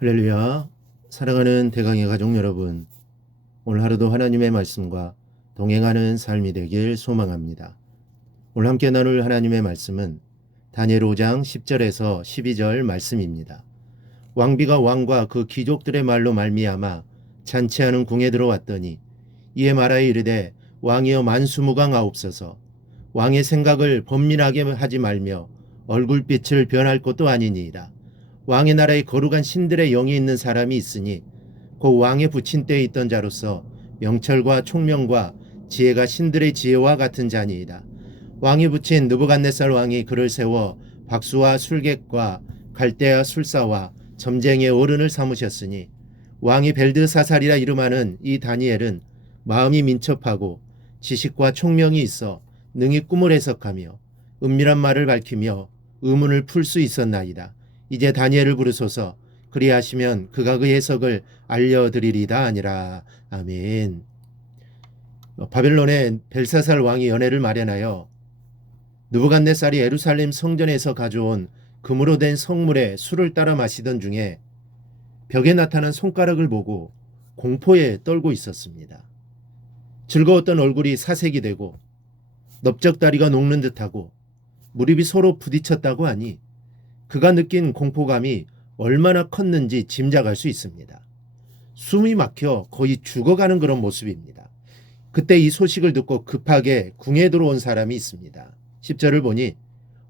할렐루야. 사랑하는 대강의 가족 여러분, 오늘 하루도 하나님의 말씀과 동행하는 삶이 되길 소망합니다. 오늘 함께 나눌 하나님의 말씀은 다니엘 5장 10절에서 12절 말씀입니다. 왕비가 왕과 그 귀족들의 말로 말미암아 잔치하는 궁에 들어왔더니 이에 말하여 이르되 왕이여 만수무강하옵소서. 왕의 생각을 번민하게 하지 말며 얼굴빛을 변할 것도 아니니이다. 왕의 나라에 거룩한 신들의 영이 있는 사람이 있으니 그 왕의 부친 때에 있던 자로서 명철과 총명과 지혜가 신들의 지혜와 같은 자니이다. 왕이 부친 느부갓네살 왕이 그를 세워 박수와 술객과 갈대와 술사와 점쟁이의 어른을 삼으셨으니 왕이 벨드사살이라 이름하는 이 다니엘은 마음이 민첩하고 지식과 총명이 있어 능히 꿈을 해석하며 은밀한 말을 밝히며 의문을 풀 수 있었나이다. 이제 다니엘을 부르소서. 그리하시면 그가 그 해석을 알려드리리다 하니라. 아멘. 바벨론의 벨사살 왕이 연회를 마련하여 느부갓네살이 예루살렘 성전에서 가져온 금으로 된 성물에 술을 따라 마시던 중에 벽에 나타난 손가락을 보고 공포에 떨고 있었습니다. 즐거웠던 얼굴이 사색이 되고 넓적다리가 녹는 듯하고 무릎이 서로 부딪혔다고 하니 그가 느낀 공포감이 얼마나 컸는지 짐작할 수 있습니다. 숨이 막혀 거의 죽어가는 그런 모습입니다. 그때 이 소식을 듣고 급하게 궁에 들어온 사람이 있습니다. 10절을 보니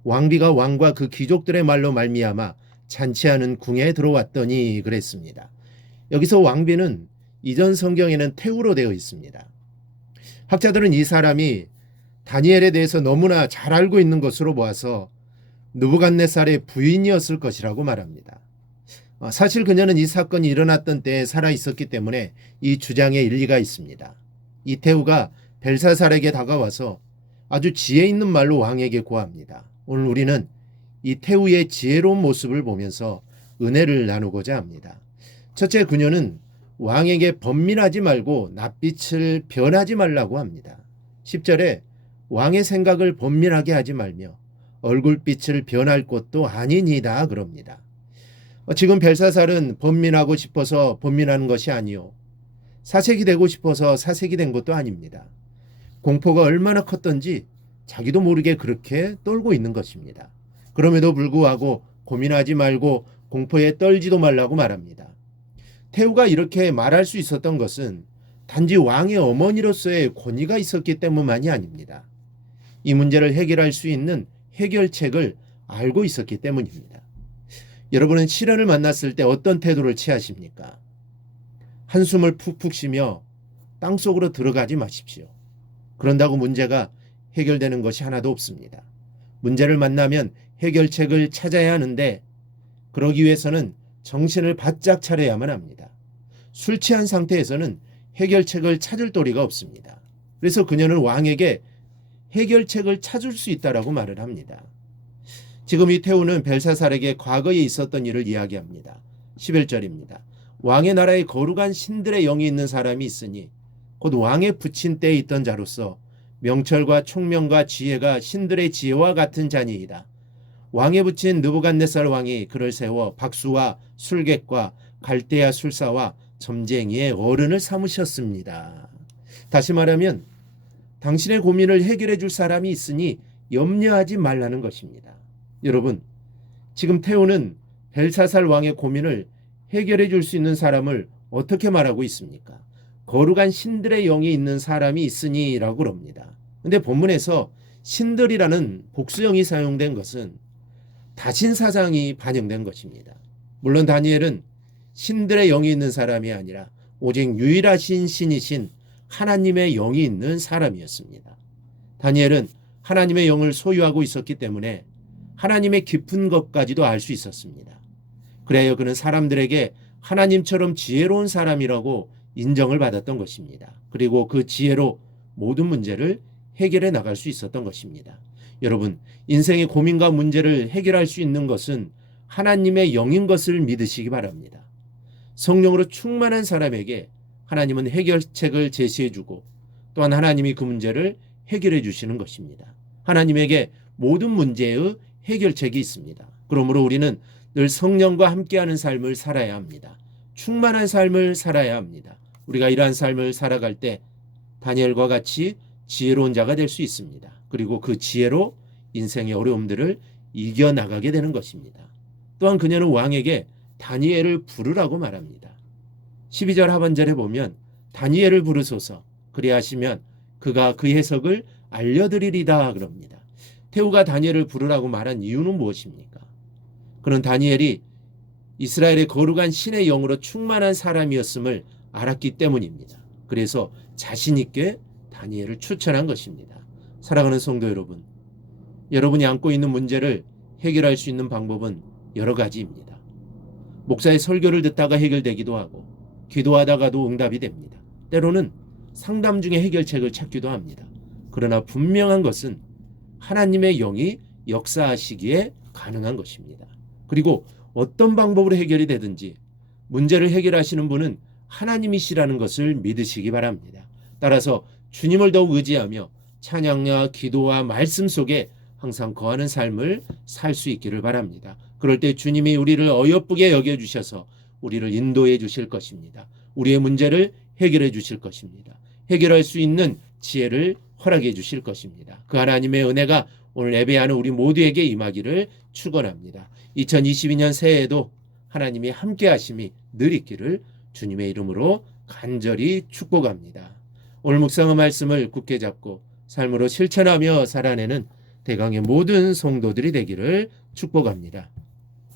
왕비가 왕과 그 귀족들의 말로 말미암아 잔치하는 궁에 들어왔더니 그랬습니다. 여기서 왕비는 이전 성경에는 태우로 되어 있습니다. 학자들은 이 사람이 다니엘에 대해서 너무나 잘 알고 있는 것으로 보아서 느부갓네살의 부인이었을 것이라고 말합니다. 사실 그녀는 이 사건이 일어났던 때에 살아 있었기 때문에 이 주장에 일리가 있습니다. 이 태우가 벨사살에게 다가와서 아주 지혜 있는 말로 왕에게 고합니다. 오늘 우리는 이 태우의 지혜로운 모습을 보면서 은혜를 나누고자 합니다. 첫째, 그녀는 왕에게 번민하지 말고 낯빛을 변하지 말라고 합니다. 10절에 왕의 생각을 번민하게 하지 말며 얼굴빛을 변할 것도 아니니다 그럽니다. 지금 벨사살은 번민하고 싶어서 번민하는 것이 아니요, 사색이 되고 싶어서 사색이 된 것도 아닙니다. 공포가 얼마나 컸던지 자기도 모르게 그렇게 떨고 있는 것입니다. 그럼에도 불구하고 고민하지 말고 공포에 떨지도 말라고 말합니다. 태우가 이렇게 말할 수 있었던 것은 단지 왕의 어머니로서의 권위가 있었기 때문만이 아닙니다. 이 문제를 해결할 수 있는 해결책을 알고 있었기 때문입니다. 여러분은 시련을 만났을 때 어떤 태도를 취하십니까? 한숨을 푹푹 쉬며 땅속으로 들어가지 마십시오. 그런다고 문제가 해결되는 것이 하나도 없습니다. 문제를 만나면 해결책을 찾아야 하는데 그러기 위해서는 정신을 바짝 차려야만 합니다. 술 취한 상태에서는 해결책을 찾을 도리가 없습니다. 그래서 그녀는 왕에게 해결책을 찾을 수 있다라고 말을 합니다. 지금 이 태우는 벨사살에게 과거에 있었던 일을 이야기합니다. 11절입니다. 왕의 나라에 거룩한 신들의 영이 있는 사람이 있으니 곧 왕의 부친 때에 있던 자로서 명철과 총명과 지혜가 신들의 지혜와 같은 자니이다. 왕의 부친 느부갓네살 왕이 그를 세워 박수와 술객과 갈대아 술사와 점쟁이의 어른을 삼으셨습니다. 다시 말하면 당신의 고민을 해결해 줄 사람이 있으니 염려하지 말라는 것입니다. 여러분, 지금 태우는 벨사살 왕의 고민을 해결해 줄 수 있는 사람을 어떻게 말하고 있습니까? 거룩한 신들의 영이 있는 사람이 있으니 라고 그럽니다. 근데 본문에서 신들이라는 복수형이 사용된 것은 다신사상이 반영된 것입니다. 물론 다니엘은 신들의 영이 있는 사람이 아니라 오직 유일하신 신이신 하나님의 영이 있는 사람이었습니다. 다니엘은 하나님의 영을 소유하고 있었기 때문에 하나님의 깊은 것까지도 알 수 있었습니다. 그래야 그는 사람들에게 하나님처럼 지혜로운 사람이라고 인정을 받았던 것입니다. 그리고 그 지혜로 모든 문제를 해결해 나갈 수 있었던 것입니다. 여러분, 인생의 고민과 문제를 해결할 수 있는 것은 하나님의 영인 것을 믿으시기 바랍니다. 성령으로 충만한 사람에게 하나님은 해결책을 제시해주고 또한 하나님이 그 문제를 해결해 주시는 것입니다. 하나님에게 모든 문제의 해결책이 있습니다. 그러므로 우리는 늘 성령과 함께하는 삶을 살아야 합니다. 충만한 삶을 살아야 합니다. 우리가 이러한 삶을 살아갈 때 다니엘과 같이 지혜로운 자가 될 수 있습니다. 그리고 그 지혜로 인생의 어려움들을 이겨나가게 되는 것입니다. 또한 그녀는 왕에게 다니엘을 부르라고 말합니다. 12절 하반절에 보면 다니엘을 부르소서 그리하시면 그가 그 해석을 알려드리리다 그럽니다. 태후가 다니엘을 부르라고 말한 이유는 무엇입니까? 그는 다니엘이 이스라엘의 거룩한 신의 영으로 충만한 사람이었음을 알았기 때문입니다. 그래서 자신 있게 다니엘을 추천한 것입니다. 사랑하는 성도 여러분, 여러분이 안고 있는 문제를 해결할 수 있는 방법은 여러 가지입니다. 목사의 설교를 듣다가 해결되기도 하고 기도하다가도 응답이 됩니다. 때로는 상담 중에 해결책을 찾기도 합니다. 그러나 분명한 것은 하나님의 영이 역사하시기에 가능한 것입니다. 그리고 어떤 방법으로 해결이 되든지 문제를 해결하시는 분은 하나님이시라는 것을 믿으시기 바랍니다. 따라서 주님을 더욱 의지하며 찬양과 기도와 말씀 속에 항상 거하는 삶을 살 수 있기를 바랍니다. 그럴 때 주님이 우리를 어여쁘게 여겨주셔서 우리를 인도해 주실 것입니다. 우리의 문제를 해결해 주실 것입니다. 해결할 수 있는 지혜를 허락해 주실 것입니다. 그 하나님의 은혜가 오늘 예배하는 우리 모두에게 임하기를 축원합니다. 2022년 새해에도 하나님이 함께 하심이 늘 있기를 주님의 이름으로 간절히 축복합니다. 오늘 묵상의 말씀을 굳게 잡고 삶으로 실천하며 살아내는 대강의 모든 성도들이 되기를 축복합니다.